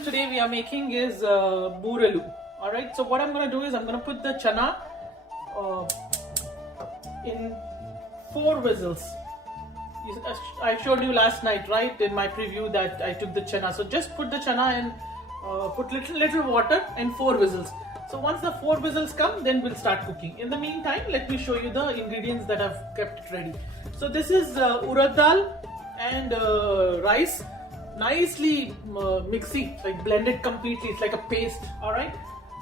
item today we are making is boorelu. Alright, so what I'm going to do is I'm going to put the chana in 4 whistles. I showed you last night, right, in my preview that I took the chana. So just put the chana and put little water and 4 whistles. So once the 4 whistles come, then we'll start cooking. In the meantime, let me show you the ingredients that I've kept ready. So this is urad dal and rice, nicely mixy, like blended completely. It's like a paste. All right.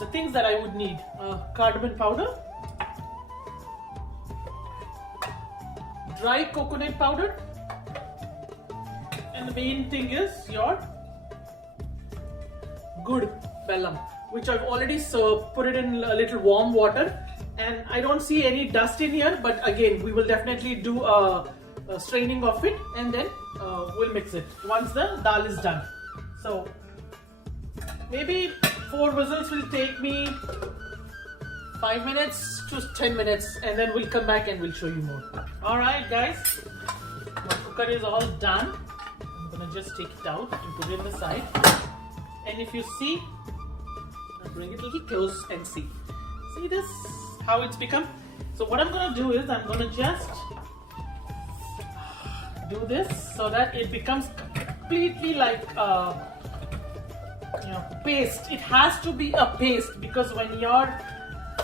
The things that I would need: cardamom powder, dry coconut powder, and the main thing is your good bellam, which I've already put it in a little warm water, and I don't see any dust in here, but again we will definitely do a straining of it, and then we'll mix it once the dal is done. So maybe 4 whistles will take me 5 minutes to 10 minutes, and then we'll come back and we'll show you more. Alright guys, my cooker is all done. I'm gonna just take it out and put it in the side, and if you see, I'll bring it a little close and see this, how it's become. So what I'm gonna do is I'm gonna just do this so that it becomes completely like paste. It has to be a paste, because when you're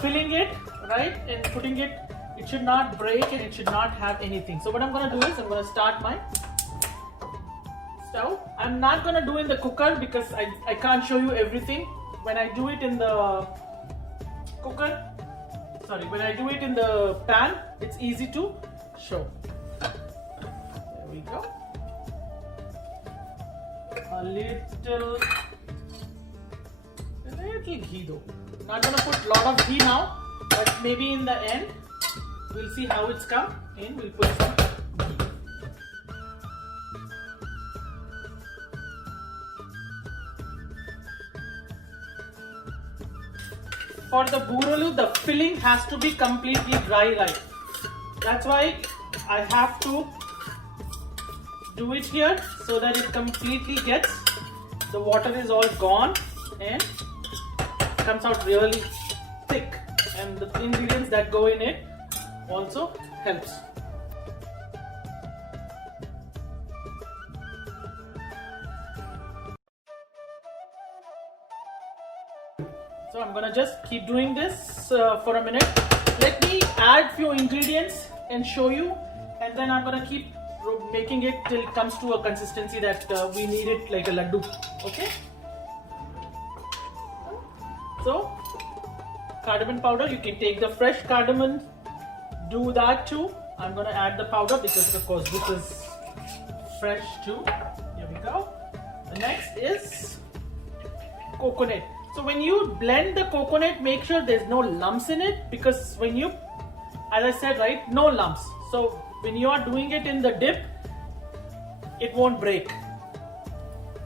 filling it, right, and putting it, it should not break and it should not have anything. So what I'm gonna do is I'm gonna start my stove. I'm not gonna do in the cooker because I can't show you everything. When I do it in the cooker, sorry, when I do it in the pan, it's easy to show. There we go. A little ghee though. Not gonna put a lot of ghee now, but maybe in the end we'll see how it's come in. We'll put some ghee. For the boorelu, the filling has to be completely dry, like that's why I have to do it here, so that it completely gets, the water is all gone and comes out really thick, and the ingredients that go in it also helps. So I'm gonna just keep doing this for a minute. Let me add few ingredients and show you, and then I'm gonna keep making it till it comes to a consistency that we need it like a laddu. Okay. So cardamom powder, you can take the fresh cardamom, do that too. I'm gonna add the powder because of course this is fresh too. Here we go. The next is coconut. So when you blend the coconut, make sure there's no lumps in it, because when you, as I said, right, no lumps. So when you are doing it in the dip, it won't break.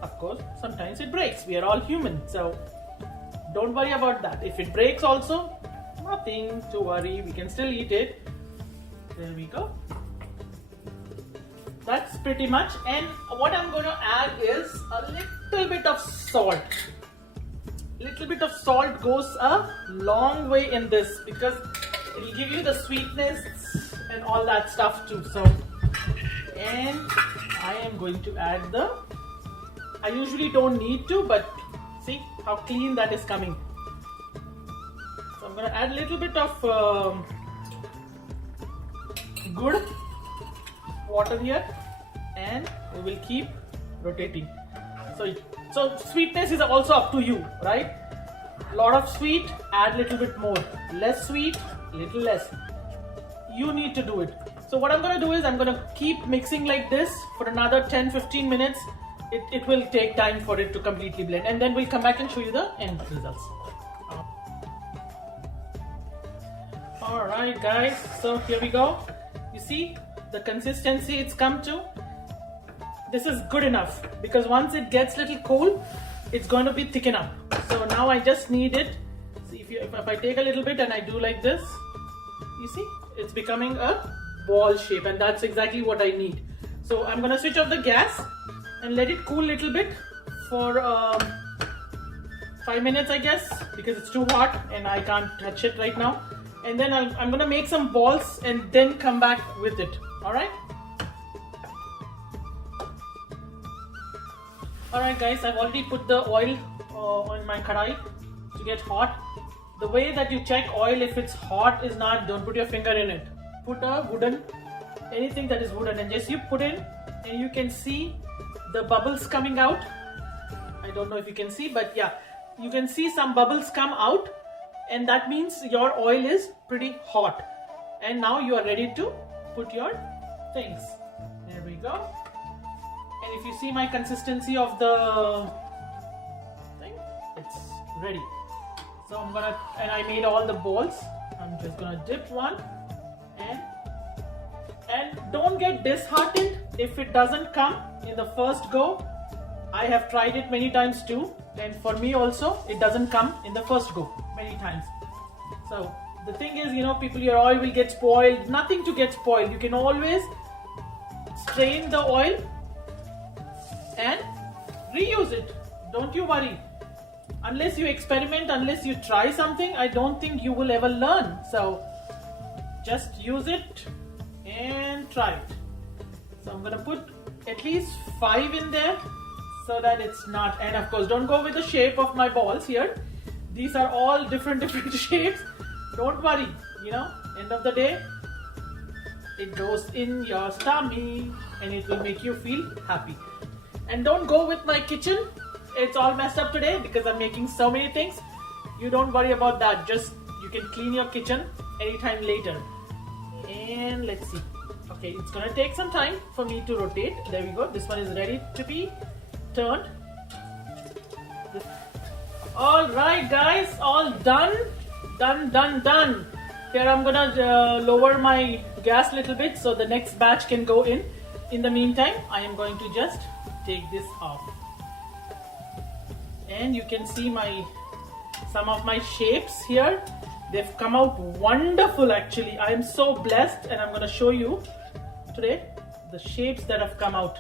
Of course, sometimes it breaks. We are all human, so don't worry about that. If it breaks also, nothing to worry. We can still eat it. There we go. That's pretty much. And what I'm going to add is a little bit of salt. Little bit of salt goes a long way in this, because it will give you the sweetness and all that stuff too. So, and I am going to add I usually don't need to, but see how clean that is coming. So I'm going to add a little bit of good water here, and we will keep rotating. So sweetness is also up to you, right? A lot of sweet, add little bit more. Less sweet, little less. You need to do it. So what I'm going to do is I'm going to keep mixing like this for another 10-15 minutes. It will take time for it to completely blend, and then we'll come back and show you the end results. Alright guys, so here we go. You see the consistency it's come to. This is good enough, because once it gets little cool, it's going to be thicken up. So now I just need it. See, if I take a little bit and I do like this, you see it's becoming a ball shape, and that's exactly what I need. So I'm going to switch off the gas and let it cool a little bit for 5 minutes, I guess, because it's too hot and I can't touch it right now. And then I'm gonna make some balls and then come back with it. Alright? Alright guys, I've already put the oil on my kadai to get hot. The way that you check oil if it's hot is not, don't put your finger in it. Put a wooden, anything that is wooden, and just you put in and you can see the bubbles coming out. I don't know if you can see, but yeah, you can see some bubbles come out, and that means your oil is pretty hot. And now you are ready to put your things. There we go. And if you see my consistency of the thing, it's ready. So and I made all the balls. I'm just gonna dip one, and don't get disheartened if it doesn't come in the first go. I have tried it many times too, and for me also, it doesn't come in the first go many times. So the thing is, people, your oil will get spoiled. Nothing to get spoiled. You can always strain the oil and reuse it. Don't you worry. Unless you experiment, unless you try something, I don't think you will ever learn. So just use it and try it. So I'm gonna put at least 5 in there so that it's not, and of course don't go with the shape of my balls here. These are all different shapes. Don't worry, end of the day, it goes in your tummy and it will make you feel happy. And don't go with my kitchen. It's all messed up today because I'm making so many things. You don't worry about that. Just you can clean your kitchen anytime later. And let's see. Okay, it's gonna take some time for me to rotate. There we go. This one is ready to be turned. All right, guys, all done. Done. Here I'm gonna lower my gas a little bit so the next batch can go in. In the meantime, I am going to just take this off. And you can see some of my shapes here. They've come out wonderful actually. I am so blessed, and I'm going to show you today the shapes that have come out.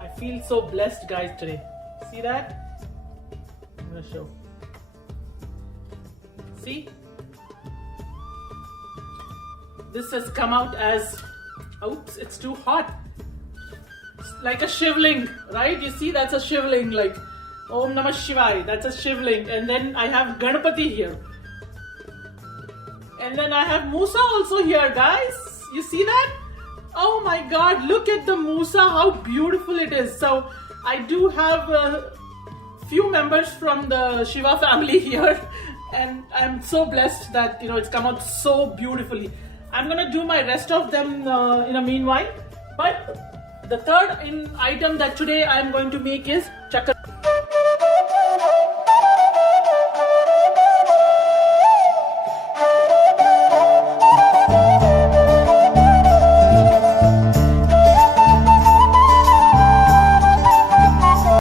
I feel so blessed, guys, today. See that? I'm going to show. See? This has come out as, oops, it's too hot. It's like a shivling, right? You see, that's a shivling, like Om Namah Shivaya, that's a shivling. And then I have Ganapati here. And then I have Musa also here, guys. You see that? Oh my God, look at the Musa, how beautiful it is. So I do have a few members from the Shiva family here. And I'm so blessed that, it's come out so beautifully. I'm gonna do my rest of them in a meanwhile. But the third item that today I'm going to make is chakra.